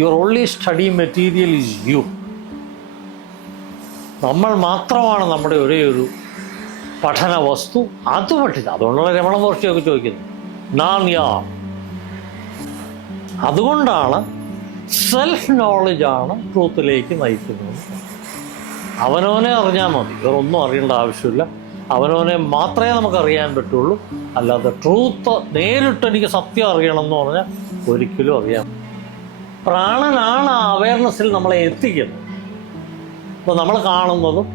Your only study material is you. നമ്മൾ മാത്രമാണ് നമ്മുടെ ഒരേ ഒരു പഠന വസ്തു. അത് പഠിച്ച അതുകൊണ്ടുള്ള രമണ മഹർഷിയൊക്കെ ചോദിക്കുന്നത് നാൻ യാ. അതുകൊണ്ടാണ് സെൽഫ് നോളജാണ് ട്രൂത്തിലേക്ക് നയിക്കുന്നത്. അവനവനെ അറിഞ്ഞാൽ മതി, വേറൊന്നും അറിയേണ്ട ആവശ്യമില്ല. അവനവനെ മാത്രമേ നമുക്കറിയാൻ പറ്റുള്ളൂ. അല്ലാതെ ട്രൂത്ത് നേരിട്ട് എനിക്ക് സത്യം അറിയണം എന്ന് പറഞ്ഞാൽ ഒരിക്കലും അറിയാം. പ്രാണനാണ് ആ അവയർനെസ്സിൽ നമ്മളെ എത്തിക്കുന്നത്. ഇപ്പോൾ നമ്മൾ കാണുന്നതും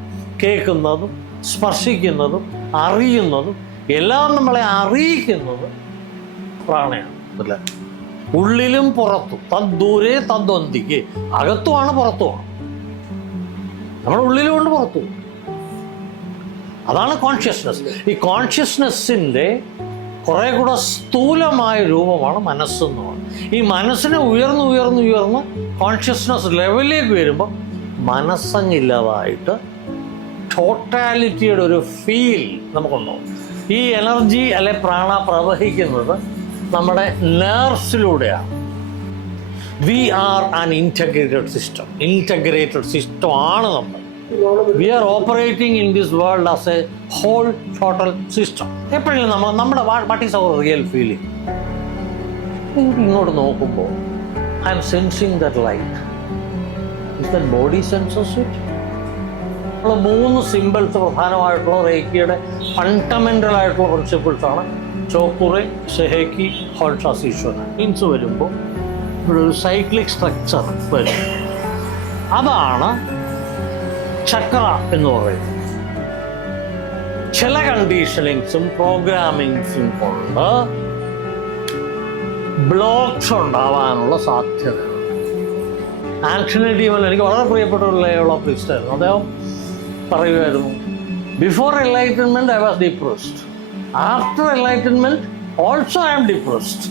കേൾക്കുന്നതും സ്പർശിക്കുന്നതും അറിയുന്നതും എല്ലാം നമ്മളെ അറിയിക്കുന്നത് പ്രാണയാണ്. അല്ലേ? ഉള്ളിലും പുറത്തും, തദ്ദൂരെ തദ്വന്തിക്ക്, അകത്തുമാണ് പുറത്തുമാണ്. നമ്മുടെ ഉള്ളിലുമുണ്ട് പുറത്തും. അതാണ് കോൺഷ്യസ്നെസ്. ഈ കോൺഷ്യസ്നെസ്സിൻ്റെ കുറേ കൂടെ സ്ഥൂലമായ രൂപമാണ് മനസ്സെന്ന് പറയുന്നത്. ഈ മനസ്സിനെ ഉയർന്ന് കോൺഷ്യസ്നെസ് ലെവലിലേക്ക് വരുമ്പോൾ മനസ്സങ്ങില്ലാതായിട്ട് ടോട്ടാലിറ്റിയുടെ ഒരു ഫീൽ നമുക്കുണ്ടാവും. ഈ എനർജി അല്ലെ പ്രാണ പ്രവഹിക്കുന്നത് നമ്മുടെ നെർവ്സിലൂടെയാണ്. We are an integrated system. Integrated system ആണ് നമ്മൾ. We are operating in this world as a whole total system. എപ്പോഴെങ്കിലും നമ്മുടെ what is our real feeling? ഇങ്ങോട്ട് നോക്കുമ്പോൾ I M sensing that light. Is that body senses it? നമ്മൾ 3 symbols പ്രധാനമായിട്ടുള്ള റേക്കിയുടെ fundamental ആയിട്ടുള്ള പ്രിൻസിപ്പിൾസാണ് ചോക്കുറെ, ഷെഹേക്കി, ഹോൾഷാസീശ്വര. Means വരുമ്പോൾ ഇവിടെ ഒരു സൈക്ലിക് സ്ട്രക്ചർ വരും. അതാണ് ചക്ര എന്ന് പറയുന്നത്. ചില കണ്ടീഷനിങ്സും പ്രോഗ്രാമിങ്സും കൊണ്ട് ബ്ലോക്സ് ഉണ്ടാവാനുള്ള സാധ്യത. ആന്റണി ഡീമൻ എനിക്ക് വളരെ പ്രിയപ്പെട്ട ഒരു ലേയുള്ള പ്രീസ്റ്റായിരുന്നു. അദ്ദേഹം പറയുമായിരുന്നു, before enlightenment I was depressed, after enlightenment also I am depressed,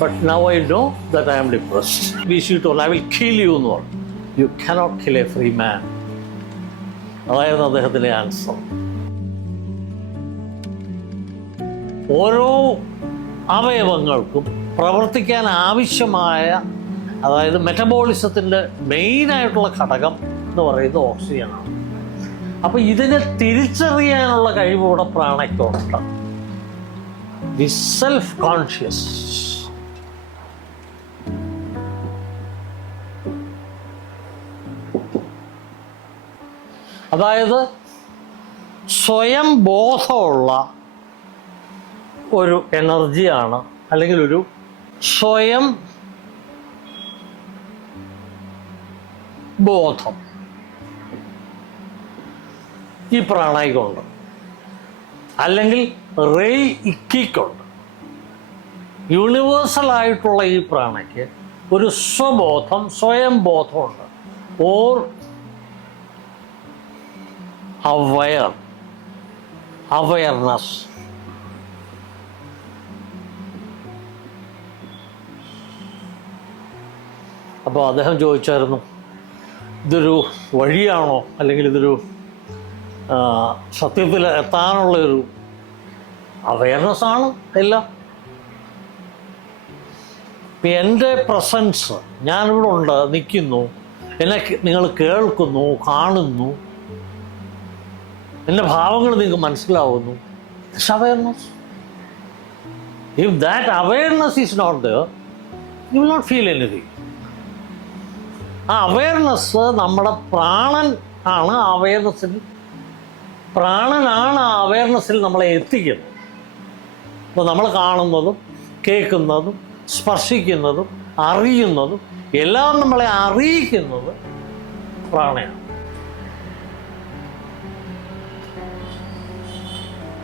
but now I know that I am depressed. B C. Told I will kill you എന്ന് പറഞ്ഞു. You cannot kill a free man. അതായിരുന്നു അദ്ദേഹത്തിൻ്റെ answer. ഓരോ അവയവങ്ങൾക്കും പ്രവർത്തിക്കാൻ ആവശ്യമായ, അതായത് മെറ്റബോളിസത്തിൻ്റെ മെയിനായിട്ടുള്ള ഘടകം എന്ന് പറയുന്നത് ഓക്സിജനാണ്. അപ്പോൾ ഇതിനെ തിരിച്ചറിയാനുള്ള കഴിവൂടെ പ്രാണയ്ക്കുണ്ട്. The self conscious. അതായത് സ്വയം ബോധമുള്ള ഒരു എനർജിയാണ്, അല്ലെങ്കിൽ ഒരു സ്വയം ബോധം ഈ പ്രാണയ്ക്കുണ്ട്, അല്ലെങ്കിൽ റെയ്ക്കിക്കുണ്ട്. യൂണിവേഴ്സലായിട്ടുള്ള ഈ പ്രാണയ്ക്ക് ഒരു സ്വബോധം, സ്വയം ബോധമുണ്ട്. Or awareness. അപ്പോൾ അദ്ദേഹം ചോദിച്ചായിരുന്നു, ഇതൊരു വഴിയാണോ, അല്ലെങ്കിൽ ഇതൊരു സത്യത്തിൽ എത്താനുള്ളൊരു അവയർനെസ്സാണ് എല്ലാം. ഇപ്പം എൻ്റെ പ്രസൻസ്, ഞാനിവിടെ ഉണ്ട്, നിൽക്കുന്നു, എന്നെ നിങ്ങൾ കേൾക്കുന്നു, കാണുന്നു, എൻ്റെ ഭാവങ്ങൾ നിങ്ങൾക്ക് മനസ്സിലാവുന്നു. It's awareness. If that awareness is not there, you will not feel anything. ആ അവയർനെസ് നമ്മുടെ പ്രാണൻ ആണ്. പ്രാണനാണ് ആ അവയർനെസ്സിൽ നമ്മളെ എത്തിക്കുന്നത്. അപ്പോൾ നമ്മൾ കാണുന്നതും കേൾക്കുന്നതും സ്പർശിക്കുന്നതും അറിയുന്നതും എല്ലാം നമ്മളെ അറിയിക്കുന്നത് പ്രാണയാണ്.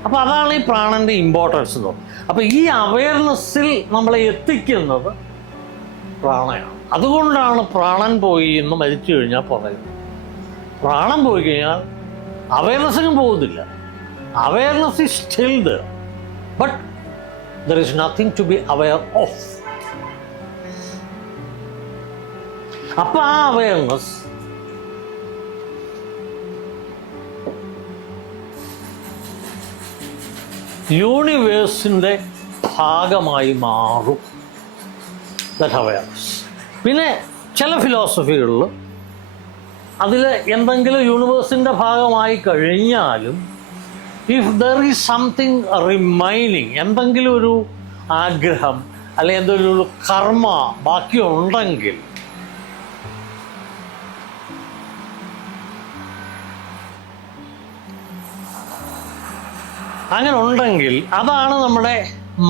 അപ്പോൾ അതാണ് ഈ പ്രാണൻ്റെ ഇമ്പോർട്ടൻസ് എന്ന് പറയുന്നത്. അപ്പോൾ ഈ അവയർനെസ്സിൽ നമ്മളെ എത്തിക്കുന്നത് പ്രാണയാണ്. അതുകൊണ്ടാണ് പ്രാണൻ പോയി എന്ന് മരിച്ചു കഴിഞ്ഞാൽ പറയുന്നത്. പ്രാണൻ പോയി കഴിഞ്ഞാൽ അവയർനെസ്സിനും പോകുന്നില്ല. Awareness is still there, but there is nothing to be aware of. അപ്പം ആ അവയർനെസ് യൂണിവേഴ്സിൻ്റെ ഭാഗമായി മാറും. That awareness. പിന്നെ ചില ഫിലോസഫികളിൽ അതിൽ എന്തെങ്കിലും യൂണിവേഴ്സിൻ്റെ ഭാഗമായി കഴിഞ്ഞാലും if there is something remaining, എന്തെങ്കിലും ഒരു ആഗ്രഹം അല്ലെങ്കിൽ എന്തെങ്കിലും ഒരു കർമ്മ ബാക്കിയുണ്ടെങ്കിൽ അങ്ങനെ ഉണ്ടെങ്കിൽ അതാണ് നമ്മുടെ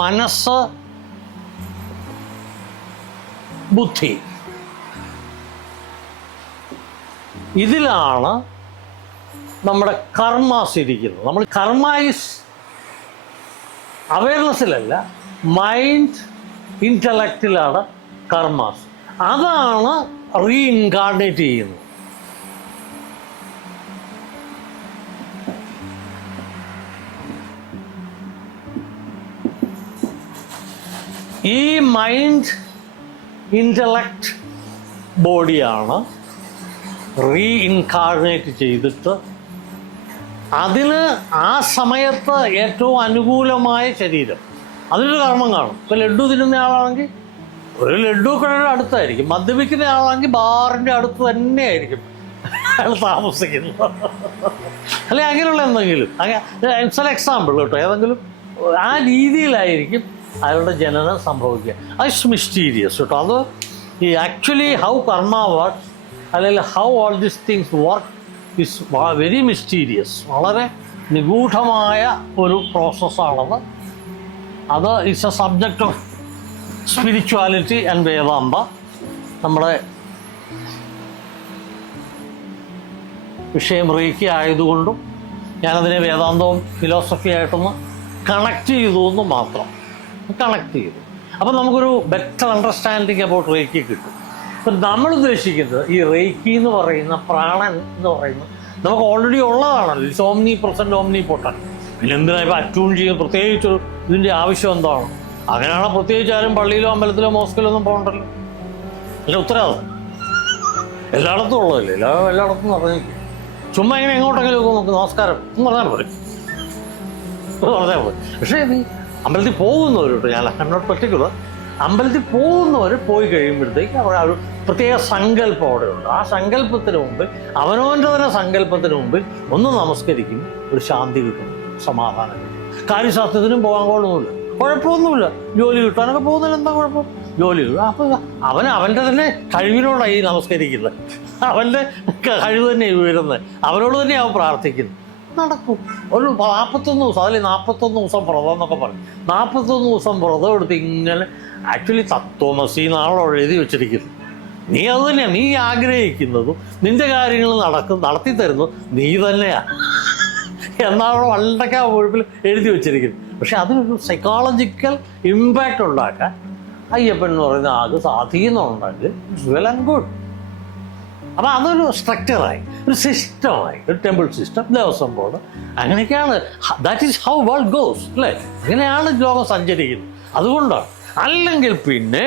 മനസ്സ്, ബുദ്ധി, ഇതിലാണ് നമ്മുടെ കർമാസ് ഇരിക്കുന്നത്. നമ്മൾ കർമ്മ ഈസ് അവയർനെസ്സിലല്ല, മൈൻഡ് ഇൻ്റലക്റ്റിലാണ് കർമാസ്. അതാണ് റീഇൻകാർണേറ്റ് ചെയ്യുന്നത്. ഈ മൈൻഡ് ഇൻ്റലക്റ്റ് ബോഡിയാണ് റീഇൻകാർണേറ്റ് ചെയ്തിട്ട് അതിന് ആ സമയത്ത് ഏറ്റവും അനുകൂലമായ ശരീരം, അതിനൊരു കർമ്മം കാണും. ഇപ്പോൾ ലഡ്ഡു തിന്നുന്ന ആളാണെങ്കിൽ ഒരു ലഡ്ഡു കടയുടെ അടുത്തായിരിക്കും, മദ്യപിക്കുന്ന ആളാണെങ്കിൽ ബാറിൻ്റെ അടുത്ത് തന്നെയായിരിക്കും അയാൾ താമസിക്കുന്നത്. അല്ലെങ്കിൽ അങ്ങനെയുള്ള എന്തെങ്കിലും ചില എക്സാമ്പിൾ കേട്ടോ, ഏതെങ്കിലും ആ രീതിയിലായിരിക്കും അയാളുടെ ജനനം സംഭവിക്കുക. അത് മിസ്റ്റീരിയസ് കേട്ടോ. അത് ഈ ആക്ച്വലി ഹൗ കർമ്മ വർക്ക്സ് അല്ലെങ്കിൽ how all these things work is very mysterious. വളരെ നിഗൂഢമായ ഒരു പ്രോസസ്സാണത്. അത് it's a subject of spirituality and Vedanta. നമ്മുടെ വിഷയം റേക്കി ആയതുകൊണ്ടും ഞാനതിനെ വേദാന്തവും ഫിലോസഫിയായിട്ടൊന്ന് കണക്ട് ചെയ്തു എന്ന് മാത്രം. കണക്ട് ചെയ്തു. അപ്പം നമുക്കൊരു ബെറ്റർ അണ്ടർസ്റ്റാൻഡിങ് അബൌട്ട് റേക്കി കിട്ടും. ഇപ്പം നമ്മൾ ഉദ്ദേശിക്കുന്നത് ഈ റേക്കി എന്ന് പറയുന്ന പ്രാണൻ എന്ന് പറയുന്നത് നമുക്ക് ഓൾറെഡി ഉള്ളതാണല്ലോ. It's omnipresent, omnipotent. പിന്നെ എന്തിനാ ഇപ്പം അറ്റ്യൂൺ ചെയ്യും? പ്രത്യേകിച്ച് ഇതിൻ്റെ ആവശ്യം എന്താണ്? അങ്ങനെയാണ് പ്രത്യേകിച്ച് ആരും പള്ളിയിലോ അമ്പലത്തിലോ മോസ്കിലോ ഒന്നും പോകണ്ടല്ലോ. അല്ല, ഉത്തരവാദിത്തം എല്ലായിടത്തും ഉള്ളതല്ലേ, എല്ലായിടത്തും പറഞ്ഞിരിക്കും. ചുമ്മാ ഇങ്ങനെ എങ്ങോട്ടെങ്കിലും നമുക്ക് നമസ്കാരം എന്ന് പറഞ്ഞാൽ പോരെ, പറഞ്ഞാൽ പോരെ. പക്ഷേ ഇത് അമ്പലത്തിൽ പോകുന്നവർ കേട്ടോ, ഞാൻ നോട്ട് പർട്ടിക്കുലർ, അമ്പലത്തിൽ പോകുന്നവർ പോയി കഴിയുമ്പോഴത്തേക്ക് അവിടെ ഒരു പ്രത്യേക സങ്കല്പം അവിടെ ഉണ്ട്. ആ സങ്കല്പത്തിന് മുമ്പിൽ, അവനവൻ്റെ തന്നെ സങ്കല്പത്തിന് മുമ്പിൽ ഒന്ന് നമസ്കരിക്കും, ഒരു ശാന്തി കിട്ടും, സമാധാനം കിട്ടും. കാര്യശാസ്ത്രത്തിനും പോകാൻ കൊള്ളൊന്നുമില്ല, കുഴപ്പമൊന്നുമില്ല. ജോലി കിട്ടാനൊക്കെ പോകുന്നതിന് എന്താ കുഴപ്പം? ജോലി കിട്ടും. അപ്പോൾ അവൻ്റെ തന്നെ കഴിവിനോടായി നമസ്കരിക്കുന്നത്, അവൻ്റെ കഴിവ് തന്നെയാണ് വീഴുന്നത്, അവനോട് തന്നെ അവൻ പ്രാർത്ഥിക്കുന്നത്. നടക്കും. ഒരു 41 ദിവസം, അതിൽ 41 ദിവസം വ്രതം എന്നൊക്കെ പറയും. 41 ദിവസം വ്രതം എടുത്ത് ഇങ്ങനെ ആക്ച്വലി തത്വമസി നാളെ എഴുതി വെച്ചിരിക്കുന്നു. നീ അത് തന്നെയാണ്, നീ ആഗ്രഹിക്കുന്നതും നിൻ്റെ കാര്യങ്ങൾ നടത്തി തരുന്നു നീ തന്നെയാണ് എന്നാണ് വളരെ ഒഴുപ്പിൽ എഴുതി വെച്ചിരിക്കുന്നത്. പക്ഷെ അതിനൊരു സൈക്കോളജിക്കൽ ഇമ്പാക്റ്റ് ഉണ്ടാക്കാൻ അയ്യപ്പൻ എന്ന് പറയുന്ന ആകെ സാധീനമുണ്ടാക്കി. It's well and good. അപ്പോൾ അതൊരു സ്ട്രക്ചറായി, ഒരു സിസ്റ്റമായി, ഒരു ടെമ്പിൾ സിസ്റ്റം, ദേവസ്വം ബോർഡ്, അങ്ങനെയൊക്കെയാണ്. That is how world goes അല്ലേ. അങ്ങനെയാണ് ലോകം സഞ്ചരിക്കുന്നത്. അതുകൊണ്ടാണ്. അല്ലെങ്കിൽ പിന്നെ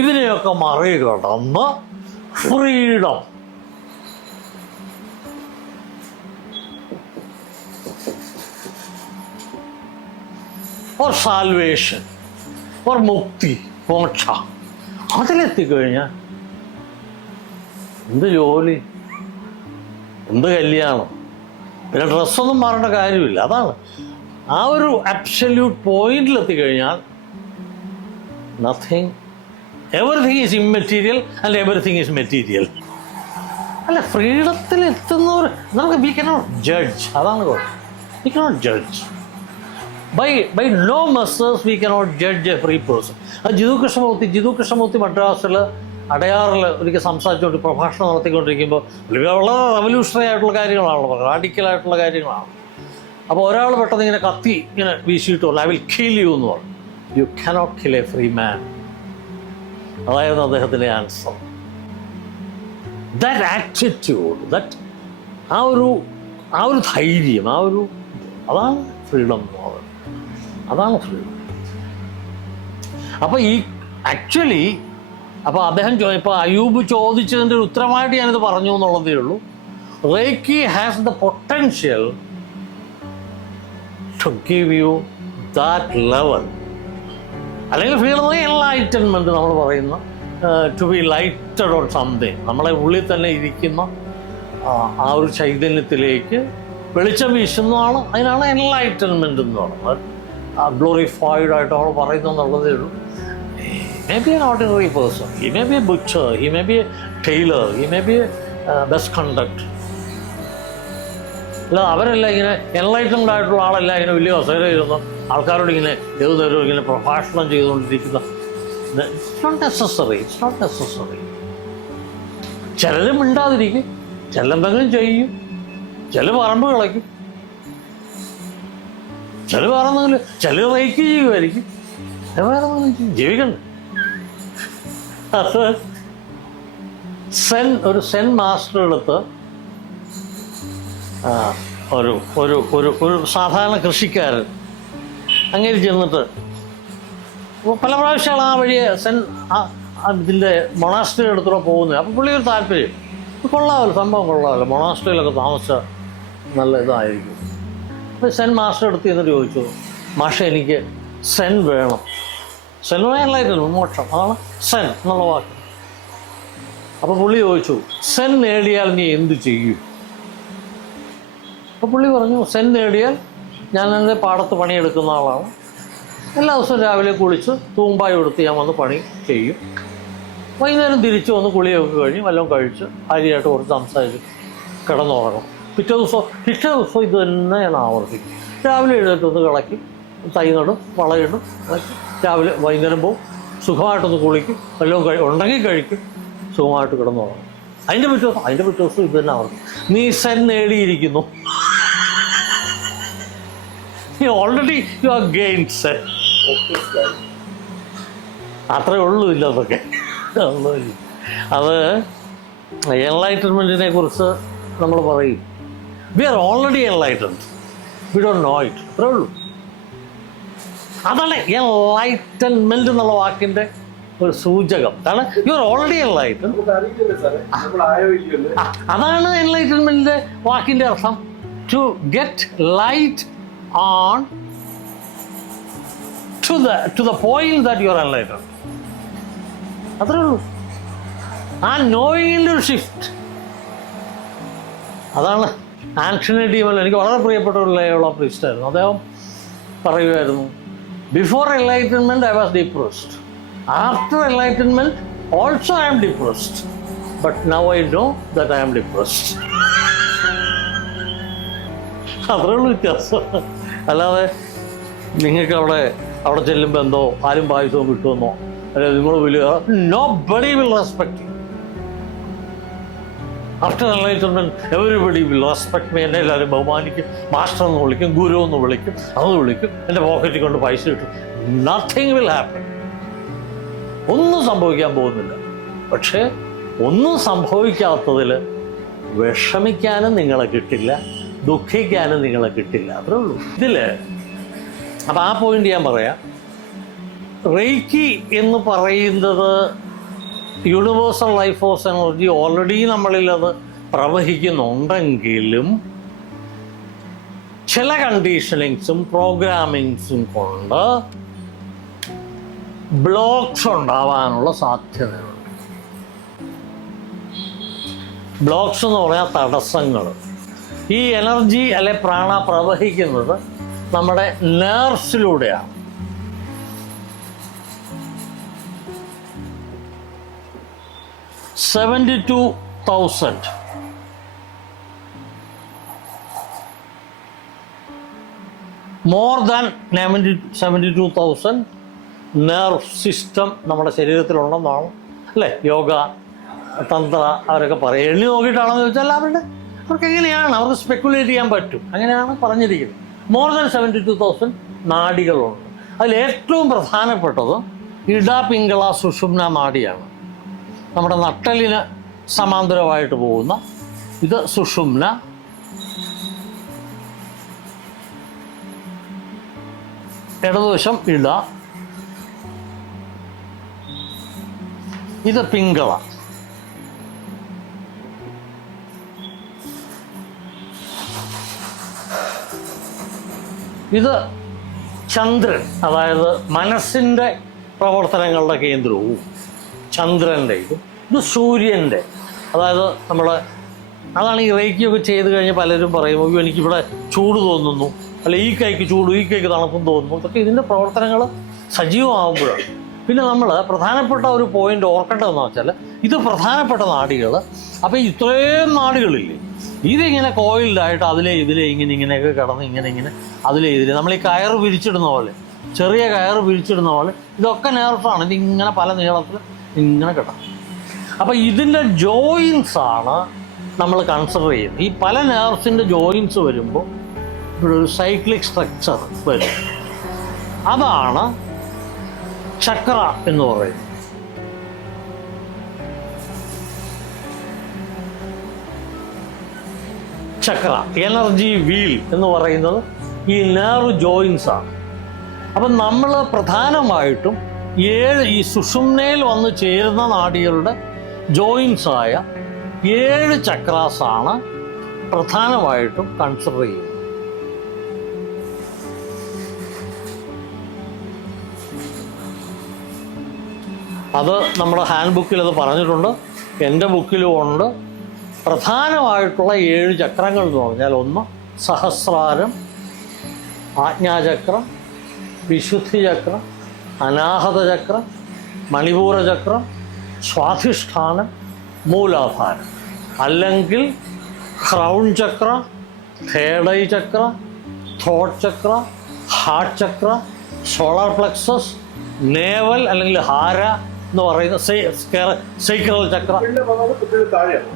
ഇതിനെയൊക്കെ മറികടന്ന് ഫ്രീഡം, ഓർ സാൽവേഷൻ, ഓർ മുക്തി, മോക്ഷ, അതിലെത്തിക്കഴിഞ്ഞാൽ എന്ത് ജോലി, എന്ത് കല്യാണം, പിന്നെ ഡ്രസ്സൊന്നും മാറേണ്ട കാര്യമില്ല. അതാണ് ആ ഒരു അബ്സല്യൂട്ട് പോയിന്റിലെത്തിക്കഴിഞ്ഞാൽ nothing, everything is immaterial and everything is material. അല്ല, ഫ്രീഡത്തിൽ എത്തുന്നവർ നമുക്ക് വി കനോട്ട് ജഡ്ജ്. അതാണ് കുഴപ്പം. We cannot judge by no measures. We cannot judge a free person. അത് ജിതു കൃഷ്ണമൂർത്തി മദ്രാസിൽ അടയാറിൽ ഒരിക്കൽ സംസാരിച്ചുകൊണ്ട് പ്രഭാഷണം നടത്തിക്കൊണ്ടിരിക്കുമ്പോൾ വളരെ റവല്യൂഷണറി ആയിട്ടുള്ള കാര്യങ്ങളാണല്ലോ, റാഡിക്കലായിട്ടുള്ള കാര്യങ്ങളാണ്. അപ്പോൾ ഒരാൾ പെട്ടെന്ന് ഇങ്ങനെ കത്തി ഇങ്ങനെ വീശിയിട്ട് പറഞ്ഞു, ഐ വിൽ കിൽ യു എന്ന് പറഞ്ഞു. You cannot kill a free man. അതായിരുന്നു അദ്ദേഹത്തിൻ്റെ ആൻസർ. ദാറ്റ് ആറ്റിറ്റ്യൂഡ്, ദാറ്റ് ആ ഒരു ധൈര്യം, അതാണ് ഫ്രീഡം എന്ന് പറയുന്നത്. അതാണ് ഫ്രീഡം. അപ്പോൾ ഈ ആക്ച്വലി അപ്പോൾ അദ്ദേഹം ഇപ്പോൾ അയൂബ് ചോദിച്ചതിൻ്റെ ഒരു ഉത്തരമായിട്ട് ഞാനിത് പറഞ്ഞു എന്നുള്ളതേ ഉള്ളൂ. Reiki has the potential to give you that level, അല്ലെങ്കിൽ ഫ്രീഡം എൻലൈറ്റൻമെൻറ്റ് നമ്മൾ പറയുന്ന to be lighted on something. നമ്മളെ ഉള്ളിൽ തന്നെ ഇരിക്കുന്ന ആ ഒരു ചൈതന്യത്തിലേക്ക് വെളിച്ചം വീശുന്നതാണ്. അതിനാണ് എൻലൈറ്റൻമെൻറ്റ് എന്ന് പറയുന്നത്. ഗ്ലോറിഫൈഡ് ആയിട്ട് അവൾ പറയുന്നതെന്നുള്ളതേ ഉള്ളൂ. May be an ordinary person, he may be a butcher, he may be a tailor, he may be a bus conductor. അല്ല, അവരെല്ലാം ഇങ്ങനെ എൻലൈറ്റൻഡ് ആയിട്ടുള്ള ആളെല്ലാം ഇങ്ങനെ വലിയ കസേര ഇരുന്ന് ആൾക്കാരോട് ഇങ്ങനെ ഏത് നേരവും ഇങ്ങനെ പ്രഭാഷണം ചെയ്തുകൊണ്ടിരിക്കുന്ന. It's not necessary, it's not necessary. ചിലരും മിണ്ടാതിരിക്കും, ചിലെന്തെങ്കിലും ചെയ്യും, ചില പറമ്പ് കളയ്ക്കും, ചില വേറെ എന്തെങ്കിലും, ചില റേക്ക് ചെയ്യുമായിരിക്കും, വേറെ എന്തെങ്കിലും ജീവിക്കണ്ട. അത് ഒരു സെൻ മാസ്റ്റർ എടുത്ത് ഒരു ഒരു ഒരു ഒരു സാധാരണ കൃഷിക്കാരൻ അങ്ങനെ ചെന്നിട്ട് പല പ്രാവശ്യമാണ് ആ വഴിയെ ഇതിൻ്റെ മൊണാസ്ട്രി എടുത്തുകൂടെ പോകുന്നത്. അപ്പോൾ പുള്ളി ഒരു താല്പര്യം, കൊള്ളാമല്ലോ, സംഭവം കൊള്ളാമല്ലോ, മൊണാസ്ട്രിയിലൊക്കെ താമസിച്ച നല്ല ഇതായിരിക്കും. അപ്പോൾ സെൻ മാസ്റ്റർ എടുത്ത് എന്നിട്ട് ചോദിച്ചു, മാഷെ എനിക്ക് സെൻ വേണം. സെൻ വേണമായിരുന്നു മോക്ഷം, അതാണ് സെൻ എന്നുള്ള വാക്ക്. അപ്പോൾ പുള്ളി ചോദിച്ചു, സെൻ നേടിയാൽ നീ എന്ത് ചെയ്യും? അപ്പോൾ പുള്ളി പറഞ്ഞു, സെൻ നേടിയാൽ ഞാൻ എൻ്റെ പാടത്ത് പണിയെടുക്കുന്ന ആളാണ്, എല്ലാ ദിവസവും രാവിലെ കുളിച്ച് തൂമ്പായി എടുത്ത് ഞാൻ വന്ന് പണി ചെയ്യും, വൈകുന്നേരം തിരിച്ചു വന്ന് കുളിയൊക്കെ കഴിഞ്ഞ് വല്ലതും കഴിച്ച് ഭാര്യയായിട്ട് കുറച്ച് സംസാരിച്ച് കിടന്നുറങ്ങും. പിറ്റേ ദിവസം ഇത് തന്നെ ഞാൻ ആവർത്തിക്കും. രാവിലെ എഴുന്നേറ്റൊന്ന് കളയ്ക്കും, തൈ നടും, വളയിടും, രാവിലെ വൈകുന്നേരം പോവും, സുഖമായിട്ടൊന്ന് കുളിക്കും, വല്ലതും ഉണ്ടെങ്കിൽ കഴിക്കും, സുഖമായിട്ട് കിടന്നുറങ്ങും. അതിൻ്റെ പിറ്റേ ദിവസം ഇത് തന്നെ ആവർത്തിക്കും. നീ സെൻ നേടിയിരിക്കുന്നു, already you are gain Zen. അത്രേ ഉള്ളൂ, ഇല്ല അതൊക്കെ. അത് എൻലൈറ്റൻമെൻറ്റിനെ കുറിച്ച് നമ്മൾ പറയും, we are already enlightened, we don't know it. അത്രേ ഉള്ളൂ. അതാണ് എൻലൈറ്റൻമെൻറ്റ് എന്നുള്ള വാക്കിൻ്റെ ഒരു സൂചകം. കാരണം യു ആർ ഓൾറെഡി എൻലൈറ്റൻഡ്. അതാണ് എൻലൈറ്റൻമെൻറ്റിൻ്റെ വാക്കിൻ്റെ അർത്ഥം. To get light on to the point that you are enlightened. അത്രേ ഉള്ളൂ. ആ നോയിങ്ങിൻ്റെ ഒരു ഷിഫ്റ്റ്. അതാണ് ആന്റണി ഡി മെല്ലൺ, എനിക്ക് വളരെ പ്രിയപ്പെട്ട ഒരു ലയോള പ്രീസ്റ്റായിരുന്നു. അദ്ദേഹം പറയുമായിരുന്നു, before enlightenment I was depressed, after enlightenment also I am depressed, but now I know that I am depressed. അത്രേ ഉള്ളൂ വ്യത്യാസം. അല്ലാതെ നിങ്ങൾക്ക് അവിടെ ചെല്ലുമ്പോൾ എന്തോ ആരും പായസവും കിട്ടുമെന്നോ, അല്ലെങ്കിൽ നിങ്ങൾ വലിയ nobody will respect you. After enlightenment, everybody will respect me. എന്നെ എല്ലാവരും ബഹുമാനിക്കും, മാസ്റ്റർ എന്ന് വിളിക്കും, ഗുരു എന്ന് വിളിക്കും, അത് വിളിക്കും, എൻ്റെ പോക്കറ്റിൽ കൊണ്ട് പൈസ കിട്ടും. Nothing will happen. ഒന്നും സംഭവിക്കാൻ പോകുന്നില്ല. പക്ഷേ ഒന്നും സംഭവിക്കാത്തതിൽ വിഷമിക്കാനും നിങ്ങളെ കിട്ടില്ല, ദുഃഖിക്കാനും നിങ്ങളെ കിട്ടില്ല. അത്രേ ഉള്ളൂ ഇതിൽ. അപ്പം ആ പോയിന്റ് ഞാൻ പറയാം. റേക്കി എന്ന് പറയുന്നത് universal life force energy already നമ്മളിൽ അത് പ്രവഹിക്കുന്നുണ്ടെങ്കിലും ചില കണ്ടീഷനിങ്സും പ്രോഗ്രാമിങ്സും കൊണ്ട് ബ്ലോക്സ് ഉണ്ടാവാനുള്ള സാധ്യതയുണ്ട്. ബ്ലോക്സ് എന്ന് പറഞ്ഞാൽ തടസ്സങ്ങൾ. ഈ എനർജി അല്ലെ പ്രാണ പ്രവഹിക്കുന്നത് നമ്മുടെ നേർവ്സിലൂടെയാണ്. മോർ ദാൻ 72,000 നെർവ് സിസ്റ്റം നമ്മുടെ ശരീരത്തിലുണ്ടെന്നാണ് അല്ലേ യോഗ തന്ത്ര അവരൊക്കെ പറയും. എണ്ണി നോക്കിയിട്ടാണെന്ന് ചോദിച്ചാൽ അവർക്ക് എങ്ങനെയാണ്, അവർക്ക് സ്പെക്കുലേറ്റ് ചെയ്യാൻ പറ്റും. അങ്ങനെയാണ് പറഞ്ഞിരിക്കുന്നത്. More than 72,000 നാഡികളുണ്ട്. അതിൽ ഏറ്റവും പ്രധാനപ്പെട്ടത് ഇടപിംഗള സുഷുമ്ന നാഡിയാണ്. നമ്മുടെ നട്ടലിന് സമാന്തരമായിട്ട് പോകുന്ന ഇത് സുഷുമ്ന. ഇടതുവശം ഇട, ഇത് പിംഗള. ഇത് ചന്ദ്രൻ, അതായത് മനസ്സിൻ്റെ പ്രവർത്തനങ്ങളുടെ കേന്ദ്രവും. ചന്ദ്രൻ്റെ ഇത് സൂര്യൻ്റെ. അതായത് അതാണ് ഈ റേക്കിയൊക്കെ ചെയ്ത് കഴിഞ്ഞ് പലരും പറയും അയ്യോ എനിക്കിവിടെ ചൂട് തോന്നുന്നു, അല്ല ഈ കൈക്ക് ചൂട് ഈ കൈക്ക് തണുപ്പും തോന്നുന്നു. ഇതൊക്കെ ഇതിൻ്റെ പ്രവർത്തനങ്ങൾ സജീവമാകുമ്പോഴാണ്. പിന്നെ നമ്മൾ പ്രധാനപ്പെട്ട ഒരു പോയിന്റ് ഓർക്കേണ്ടതെന്ന് വെച്ചാൽ ഇത് പ്രധാനപ്പെട്ട നാഡികൾ. അപ്പോൾ ഇത്രയും നാഡികളില്ലേ, ഇതിങ്ങനെ കോയിൽഡായിട്ട് അതിലെ ഇങ്ങനെയൊക്കെ കിടന്ന് ഇങ്ങനെ അതിലെ നമ്മൾ ഈ കയറ് പിരിച്ചിടുന്ന പോലെ, ചെറിയ കയറ് പിരിച്ചിടുന്ന പോലെ ഇതൊക്കെ നേർസാണ്. ഇതിങ്ങനെ പല നീളത്തിൽ ഇങ്ങനെ കിടക്കും. അപ്പോൾ ഇതിൻ്റെ ജോയിൻസാണ് നമ്മൾ കൺസിഡർ ചെയ്യുന്നത്. ഈ പല നെർവ്സിൻ്റെ ജോയിൻസ് വരുമ്പോൾ ഇവിടെ ഒരു സൈക്ലിക് സ്ട്രക്ചർ വരും. അതാണ് ചക്ര എന്ന് പറയുന്നത്. ചക്ര എനർജി വീൽ എന്ന് പറയുന്നത് ഈ നെർവ് ജോയിൻസാണ്. അപ്പം നമ്മൾ പ്രധാനമായിട്ടും ഈ സുഷുമ്നയിൽ വന്ന് ചേരുന്ന നാഡികളുടെ ജോയിൻസായ 7 ചക്രാസാണ് പ്രധാനമായിട്ടും കൺസിഡർ ചെയ്യുന്നത്. അത് നമ്മുടെ ഹാൻഡ് ബുക്കിൽ അത് പറഞ്ഞിട്ടുണ്ട്, എൻ്റെ ബുക്കിലും ഉണ്ട്. പ്രധാനമായിട്ടുള്ള 7 ചക്രങ്ങൾ എന്ന് പറഞ്ഞാൽ ഒന്ന് സഹസ്രാരം, ആജ്ഞാചക്രം, വിശുദ്ധി ചക്രം, അനാഹത ചക്രം, മണിപൂര ചക്രം, സ്വാധിഷ്ഠാനം, മൂലാധാരം, അല്ലെങ്കിൽ ക്രൗൺ ചക്ര, തേർഡ് ഐ ചക്ര, ത്രോട്ട് ചക്ര, ഹാർട്ട് ചക്ര, സോളാർ പ്ലക്സസ്, നേവൽ അല്ലെങ്കിൽ ഹാര എന്ന് പറയുന്ന സൈക്രൽ ചക്ര.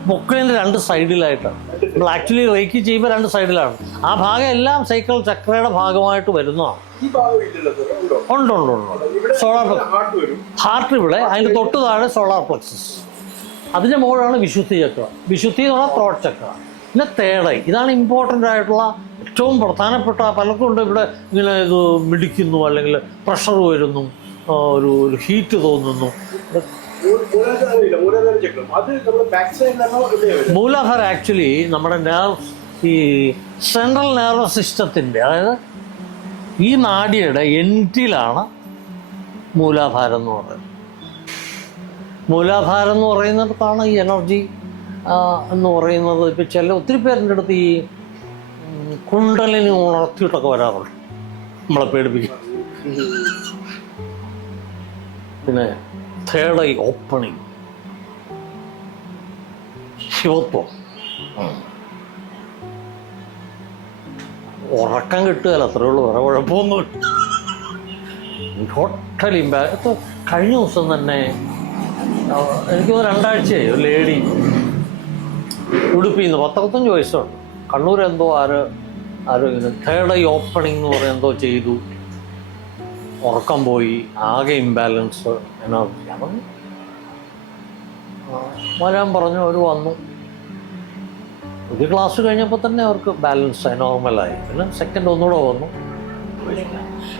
പൊക്കിളിൻ്റെ 2 സൈഡിലായിട്ടാണ്. നമ്മൾ ആക്ച്വലി റേക്കി ചെയ്യുമ്പോൾ 2 സൈഡിലാണ്. ആ ഭാഗം എല്ലാം സൈക്രൽ ചക്രയുടെ ഭാഗമായിട്ട് വരുന്നതാണ്. ഉണ്ട്. സോളാർ ഹാർട്ട് ഇവിടെ, അതിൻ്റെ തൊട്ട് താഴെ സോളാർ പ്ലക്സസ്, അതിൻ്റെ മുകളിലാണ് വിശുദ്ധി ചക്ര. വിശുദ്ധി എന്ന് പറഞ്ഞാൽ ത്രോട്ട് ചക്ര. പിന്നെ തേർഡ് ഐ, ഇതാണ് ഇമ്പോർട്ടൻ്റ് ആയിട്ടുള്ള ഏറ്റവും പ്രധാനപ്പെട്ട. പലർക്കും ഉണ്ട് ഇവിടെ ഇങ്ങനെ ഇത് മിടിക്കുന്നു, അല്ലെങ്കിൽ പ്രഷർ വരുന്നു, ഒരു ഹീറ്റ് തോന്നുന്നു. മൂലാധാര ആക്ച്വലി നമ്മുടെ ഈ സെൻട്രൽ നെർവസ് സിസ്റ്റത്തിൻ്റെ, അതായത് ഈ നാഡിയുടെ എൻഡിലാണ് മൂലാധാരം എന്ന് പറയുന്നത്. മൂലാധാരം എന്ന് പറയുന്നിടത്താണ് ഈ എനർജി എന്ന് പറയുന്നത്. ഇപ്പം ഒത്തിരി പേരുടെ അടുത്ത് ഈ കുണ്ടലിനി ഉണർത്തിയിട്ടൊക്കെ വരാറുണ്ട്, നമ്മളെ പേടിപ്പിക്കും. പിന്നെ തേർഡ് ഐ ഓപ്പണിങ്, ശിവത്വം, ഉറക്കം കിട്ടുകയല്ല, അത്രേ ഉള്ളൂ, വേറെ കുഴപ്പമൊന്നുമില്ല. Total impact. കഴിഞ്ഞ ദിവസം തന്നെ എനിക്ക് 2 ആഴ്ചയായി ഒരു ലേഡി ഉടുപ്പിന്ന് 10-15 വയസ്സുണ്ട്, കണ്ണൂർ എന്തോ ആരോ ഇങ്ങനെ തേർഡ് ഐ ഓപ്പണിംഗ് എന്ന് പറയുന്നത് എന്തോ ചെയ്തു, ഉറക്കം പോയി, ആകെ ഇംബാലൻസ്, എനർജി. അപ്പം വരാൻ പറഞ്ഞു. അവർ വന്നു. ഒരു ക്ലാസ് കഴിഞ്ഞപ്പോൾ തന്നെ അവർക്ക് ബാലൻസായി, നോർമലായി. പിന്നെ സെക്കൻഡ് ഒന്നുകൂടെ വന്നു.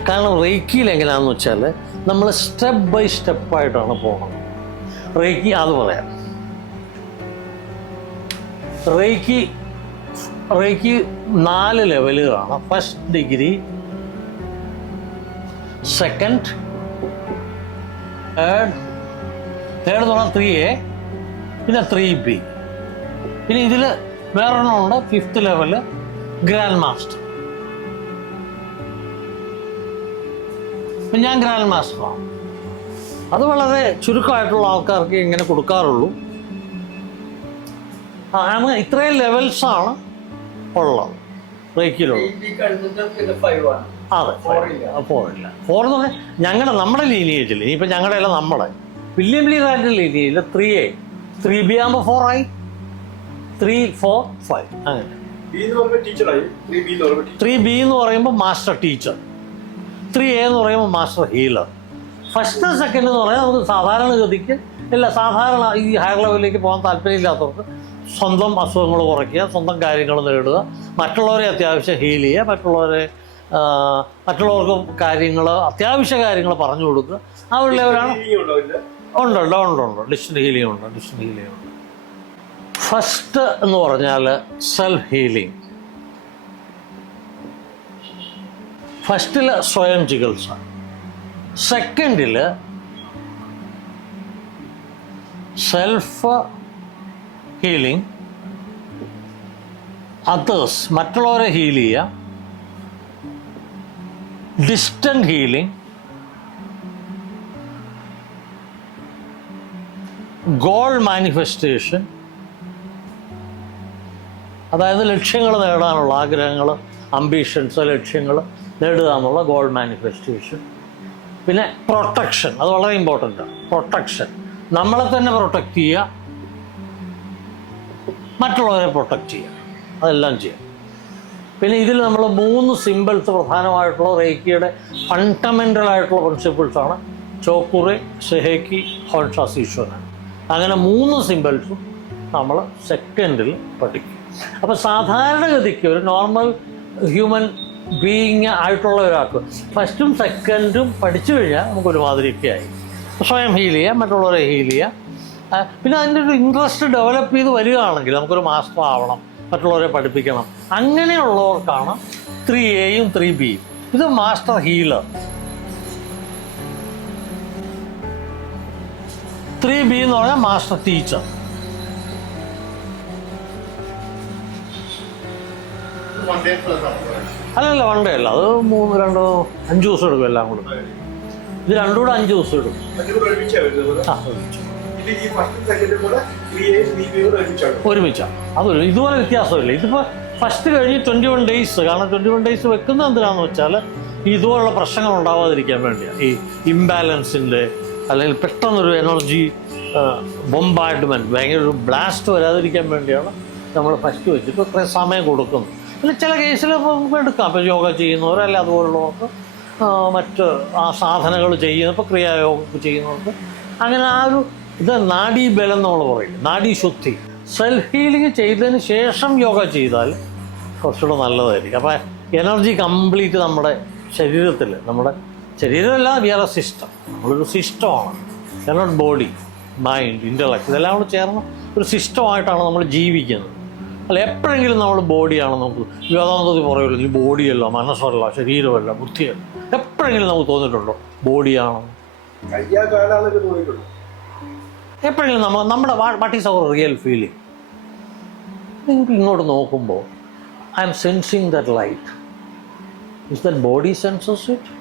കാരണം റേക്കിയിൽ എങ്ങനെയാണെന്ന് വെച്ചാൽ നമ്മൾ സ്റ്റെപ്പ് ബൈ സ്റ്റെപ്പായിട്ടാണ് പോകുന്നത്. റേക്കി അത് പറയാം. റേക്കി 4 ലെവലുകളാണ്. ഫസ്റ്റ് ഡിഗ്രി, സെക്കൻഡ്, തേർഡ് എന്ന് പറഞ്ഞാൽ 3A, പിന്നെ 3B. പിന്നെ ഇതിൽ വേറൊരെണ്ണമുണ്ട്, 5th ലെവല്, ഗ്രാൻഡ് മാസ്റ്റർ. ഞാൻ ഗ്രാൻഡ് മാസ്റ്ററാണ്. അത് വളരെ ചുരുക്കമായിട്ടുള്ള ആൾക്കാർക്ക് ഇങ്ങനെ കൊടുക്കാറുള്ളൂ. അങ്ങനെ ഇത്രയും ലെവൽസാണ് ഉള്ളത് റേക്കിയിലുള്ളത്. അതെ, 4 ഇല്ല. 4 എന്ന് പറഞ്ഞാൽ നമ്മുടെ ലീനിയേജിൽ, ഇനിയിപ്പോൾ ഞങ്ങളുടെ അല്ല, നമ്മുടെ വില്യം ലീ റാറ്റിൻ്റെ ലീനിയേജിൽ 3A, 3B ആകുമ്പോൾ 4I, 3, 4, 5 അങ്ങനെ. 3B എന്ന് പറയുമ്പോൾ മാസ്റ്റർ ടീച്ചർ, 3A എന്ന് പറയുമ്പോൾ മാസ്റ്റർ ഹീലർ. ഫസ്റ്റ് സെക്കൻഡ് എന്ന് പറഞ്ഞാൽ നമുക്ക് സാധാരണഗതിക്ക് സാധാരണ ഈ ഹയർ ലെവലിലേക്ക് പോകാൻ താല്പര്യമില്ലാത്തവർക്ക് സ്വന്തം അസുഖങ്ങൾ കുറയ്ക്കുക, സ്വന്തം കാര്യങ്ങൾ നേടുക, മറ്റുള്ളവരെ അത്യാവശ്യം ഹീൽ ചെയ്യുക, മറ്റുള്ളവർക്ക് അത്യാവശ്യ കാര്യങ്ങൾ പറഞ്ഞു കൊടുക്കുക. ആ ഒരു ലെവലാണ്. ഉണ്ട്. ഡിസ്റ്റന്റ് ഹീലിംഗ് ഉണ്ട്. ഫസ്റ്റ് എന്ന് പറഞ്ഞാൽ സെൽഫ് ഹീലിംഗ്. ഫസ്റ്റിൽ സ്വയം ചികിത്സ, സെക്കൻഡിൽ സെൽഫ് ഹീലിംഗ്, അതേഴ്സ് മറ്റുള്ളവരെ ഹീൽ ചെയ്യുക, ഡിസ്റ്റന്റ് ഹീലിംഗ്, ഗോൾ മാനിഫെസ്റ്റേഷൻ, അതായത് ലക്ഷ്യങ്ങൾ നേടാനുള്ള ആഗ്രഹങ്ങൾ, അംബീഷൻസ്, ലക്ഷ്യങ്ങൾ നേടുക എന്നുള്ള ഗോൾ മാനിഫെസ്റ്റേഷൻ. പിന്നെ പ്രൊട്ടക്ഷൻ, അത് വളരെ ഇമ്പോർട്ടൻ്റാണ്. പ്രൊട്ടക്ഷൻ, നമ്മളെ തന്നെ പ്രൊട്ടക്റ്റ് ചെയ്യുക, മറ്റുള്ളവരെ പ്രൊട്ടക്റ്റ് ചെയ്യുക, അതെല്ലാം ചെയ്യാം. പിന്നെ ഇതിൽ നമ്മൾ 3 സിമ്പിൾസ് പ്രധാനമായിട്ടുള്ള റേക്കിയുടെ ഫണ്ടമെൻ്റൽ ആയിട്ടുള്ള പ്രിൻസിപ്പിൾസാണ് ചോക്കുറെ, സെഹേക്കി, ഹോൺഷാസ് ഈശ്വരൻ. അങ്ങനെ 3 സിമ്പിൾസും നമ്മൾ സെക്കൻഡിൽ പഠിക്കും. അപ്പോൾ സാധാരണഗതിക്ക് ഒരു നോർമൽ ഹ്യൂമൻ ബീയിങ് ആയിട്ടുള്ള ഒരാൾക്ക് ഫസ്റ്റും സെക്കൻഡും പഠിച്ചു കഴിഞ്ഞാൽ നമുക്കൊരു മാതിരിയൊക്കെ ആയി. സ്വയം ഹീൽ ചെയ്യുക, മറ്റുള്ളവരെ ഹീൽ ചെയ്യുക. പിന്നെ അതിൻ്റെ ഒരു ഇൻട്രസ്റ്റ് ഡെവലപ്പ് ചെയ്ത് വരികയാണെങ്കിൽ നമുക്കൊരു മാസ്റ്റർ ആവണം, മറ്റുള്ളവരെ പഠിപ്പിക്കണം, അങ്ങനെയുള്ളവർക്കാണ് 3Aയും 3Bയും. ഇത് മാസ്റ്റർ ഹീലർ. 3B എന്ന് പറഞ്ഞാൽ മാസ്റ്റർ ടീച്ചർ. അല്ലല്ല, 1 day അല്ല, അത് 5 ദിവസം എടുക്കും എല്ലാം കൂടെ. ഇത് 2 കൂടെ 5 ദിവസം എടുക്കും. ഒരുമിച്ചാണ്. അതൊരു ഇതുപോലെ വ്യത്യാസമില്ല. ഇതിപ്പോൾ ഫസ്റ്റ് കഴിഞ്ഞ് 21 days, കാരണം 21 days വെക്കുന്നത് എന്തിനാന്ന് വെച്ചാൽ ഇതുപോലുള്ള പ്രശ്നങ്ങൾ ഉണ്ടാവാതിരിക്കാൻ വേണ്ടിയാണ്. ഈ ഇംബാലൻസിൻ്റെ അല്ലെങ്കിൽ പെട്ടെന്നൊരു എനർജി ബൊംബാർഡ്മെൻറ്റ്, ഭയങ്കര ഒരു ബ്ലാസ്റ്റ് വരാതിരിക്കാൻ വേണ്ടിയാണ് നമ്മൾ ഫസ്റ്റ് വെച്ചിട്ട് ഇത്രയും സമയം കൊടുക്കുന്നത്. പിന്നെ ചില കേസിൽ നമുക്ക് എടുക്കാം. ഇപ്പോൾ യോഗ ചെയ്യുന്നവർ, അല്ല അതുപോലുള്ളവർക്ക് മറ്റ് സാധനകൾ ചെയ്യുന്ന, ഇപ്പോൾ ക്രിയായോഗ ചെയ്യുന്നവർക്ക്, അങ്ങനെ ആ ഒരു ഇത് നാഡീബലം നമ്മൾ പറയും, നാഡീശുദ്ധി. സെൽഫ് ഹീലിംഗ് ചെയ്തതിന് ശേഷം യോഗ ചെയ്താൽ കുറച്ചുകൂടെ നല്ലതായിരിക്കും. അപ്പോൾ എനർജി കംപ്ലീറ്റ് നമ്മുടെ ശരീരത്തിൽ, നമ്മുടെ ശരീരമല്ല, വി ആർ എ സിസ്റ്റം, നമ്മളൊരു സിസ്റ്റമാണ്. നോട്ട് ബോഡി, മൈൻഡ്, ഇൻ്റലക്ട്, ഇതെല്ലാം കൂടെ ചേർന്ന് ഒരു സിസ്റ്റമായിട്ടാണ് നമ്മൾ ജീവിക്കുന്നത്. അല്ല എപ്പോഴെങ്കിലും നമ്മൾ ബോഡിയാണ്, നമുക്ക് വേദാന്തത്തിൽ പറയുമല്ലോ, ഈ ബോഡിയല്ല, മനസ്സല്ല, ശരീരമല്ല, ബുദ്ധിയല്ല, എപ്പോഴെങ്കിലും നമുക്ക് തോന്നിയിട്ടുണ്ടോ ബോഡിയാണ്? എപ്പോഴെങ്കിലും നമ്മുടെ what is our real feeling? നിങ്ങൾക്ക് ഇങ്ങോട്ട് നോക്കുമ്പോൾ I M sensing that light. Is that body senses it?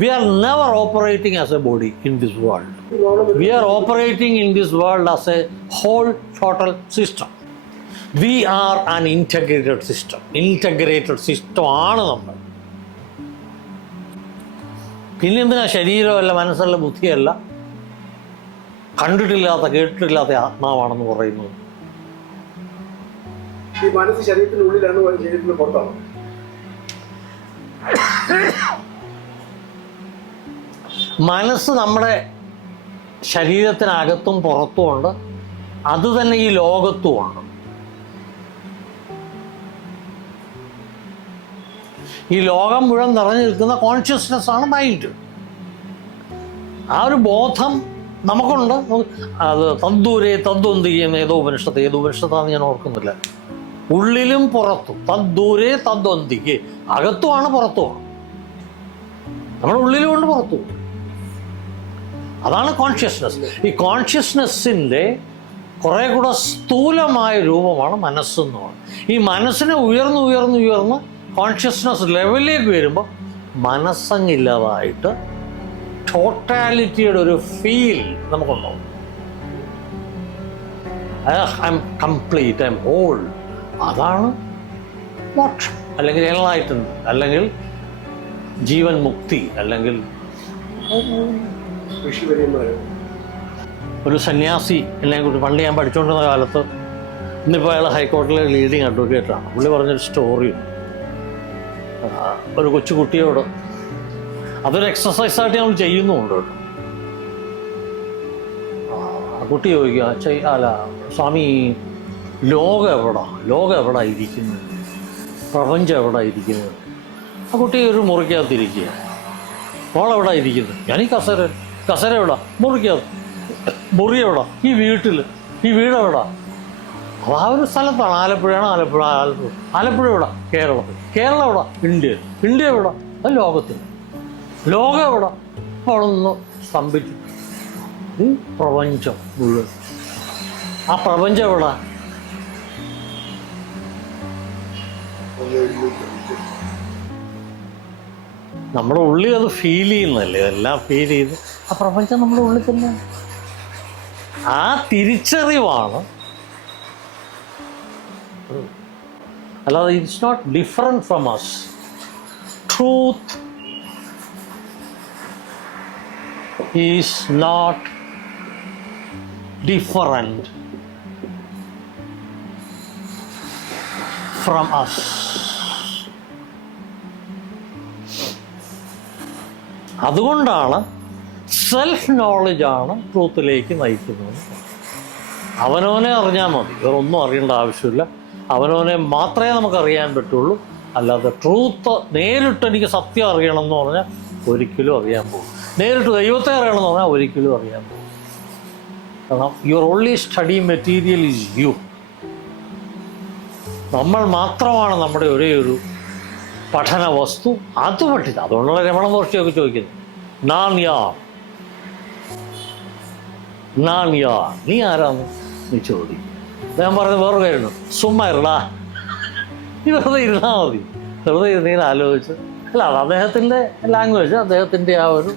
We are never operating as a body in this world. We are operating in this world as a whole total system. We are an integrated system. Integrated system ആണ് നമ്മൾ. പിന്നെ എന്തിനാ ശരീരമല്ല, മനസ്സല്ല, ബുദ്ധിയല്ല, കണ്ടിട്ടില്ലാത്ത കേട്ടിട്ടില്ലാത്ത ആത്മാവാണെന്ന് പറയുന്നത്? ഈ മനസ്സ് ശരീരത്തിനുള്ളിലാണ്, ശരീരത്തിന് പുറത്താണ്. മനസ്സ് നമ്മുടെ ശരീരത്തിനകത്തും പുറത്തുമുണ്ട്, അതുതന്നെ ഈ ലോകത്തുമുണ്ട്. ഈ ലോകം മുഴുവൻ നിറഞ്ഞു നിൽക്കുന്ന കോൺഷ്യസ്നെസ് ആണ് മൈൻഡ്. ആ ഒരു ബോധം നമുക്കുണ്ട്. അത് തദ്ദൂരെ തദ്വന്തിയും ഏതോ ഉപനിഷത്താന്ന് ഞാൻ ഓർക്കുന്നില്ല. ഉള്ളിലും പുറത്തും, തദ്ദൂരെ തദ്വന്തിക്ക്, അകത്തുമാണ് പുറത്തുമാണ്. നമ്മുടെ ഉള്ളിലുമുണ്ട് പുറത്തും. അതാണ് കോൺഷ്യസ്നെസ്. ഈ കോൺഷ്യസ്നെസ്സിൻ്റെ കുറേ കൂടെ സ്ഥൂലമായ രൂപമാണ് മനസ്സെന്ന് പറയുന്നത്. ഈ മനസ്സിനെ ഉയർന്ന് കോൺഷ്യസ്നെസ് ലെവലിലേക്ക് വരുമ്പോൾ മനസ്സങ്ങില്ലാതായിട്ട് ടോട്ടാലിറ്റിയുടെ ഒരു ഫീൽ നമുക്കുണ്ടാവും. I'm complete, I'm whole. അതാണ് മോക്ഷം, അല്ലെങ്കിൽ എൻലൈറ്റൻമെന്റ്, അല്ലെങ്കിൽ ജീവൻ മുക്തി, അല്ലെങ്കിൽ ഒരു സന്യാസി എന്നെക്കുറിച്ച് പണ്ട് ഞാൻ പഠിച്ചുകൊണ്ടിരുന്ന കാലത്ത്, ഇന്നിപ്പോൾ അയാൾ ഹൈക്കോടതിയിലെ ലീഡിങ് അഡ്വക്കേറ്റാണ്. പുള്ളി പറഞ്ഞൊരു സ്റ്റോറി, ഒരു കൊച്ചുകുട്ടിയോട്, അതൊരു എക്സസൈസായിട്ട് ഞങ്ങൾ ചെയ്യുന്നുമുണ്ട് കേട്ടോ. ആ കുട്ടി ചോദിക്കുക, അല്ല സ്വാമി, ലോകം എവിടാ ഇരിക്കുന്നത്, പ്രപഞ്ചം എവിടാ ഇരിക്കുന്നത്? ആ കുട്ടി ഒരു മുറിക്കകത്തിരിക്കുക. മോളെവിടാ ഇരിക്കുന്നത്? ഞാൻ ഈ കസര എവിടാ? മുറി എവിടാ? ഈ വീടെവിടാ? അത് ആ ഒരു സ്ഥലത്താണ്. ആലപ്പുഴയാണ്. ആലപ്പുഴ എവിടാ? കേരളം എവിടാ? ഇന്ത്യ എവിടാ? അത് ലോകം എവിടാ? അപ്പോൾ ഒന്ന് സ്തംഭിച്ചു. ഈ പ്രപഞ്ചം മുഴുവൻ. ആ പ്രപഞ്ചം എവിടാ? നമ്മുടെ ഉള്ളിൽ അത് ഫീൽ ചെയ്യുന്നല്ലേ, എല്ലാം ഫീൽ ചെയ്ത് ആ പ്രപഞ്ചം നമ്മുടെ ഉള്ളിൽ തന്നെ. ആ തിരിച്ചറിവാണ്, അല്ലാതെ it's not different from us. Truth is not different from us. അതുകൊണ്ടാണ് സെൽഫ് നോളജാണ് ട്രൂത്തിലേക്ക് നയിക്കുന്നത്. അവനവനെ അറിഞ്ഞാൽ മതി, വേറൊന്നും അറിയേണ്ട ആവശ്യമില്ല. അവനവനെ മാത്രമേ നമുക്കറിയാൻ പറ്റുള്ളൂ. അല്ലാതെ ട്രൂത്ത് നേരിട്ട് എനിക്ക് സത്യം അറിയണം എന്ന് പറഞ്ഞാൽ ഒരിക്കലും അറിയാൻ പോകും. നേരിട്ട് ദൈവത്തെ അറിയണം എന്ന് പറഞ്ഞാൽ ഒരിക്കലും അറിയാൻ പോകും. കാരണം your only study material is you. നമ്മൾ മാത്രമാണ് നമ്മുടെ ഒരേ ഒരു പഠന വസ്തു. അത് പഠിച്ച, അതുകൊണ്ടുള്ള രമണ മഹർഷിയൊക്കെ ചോദിക്കുന്നത് നാൻ യാർ, നാൻ യാർ, നീ ആരാന്ന് നീ ചോദിക്കും. ഞാൻ പറയുന്നത് വേറൊരു കാര്യമുണ്ട്, സുമ്മാ ഇരുടാ, നീ വെറുതെ ഇരുന്നാൽ മതി. വെറുതെ ഇരുന്നീന്ന് ആലോചിച്ച്, അല്ല അത് അദ്ദേഹത്തിൻ്റെ ലാംഗ്വേജ്, അദ്ദേഹത്തിൻ്റെ ആ ഒരു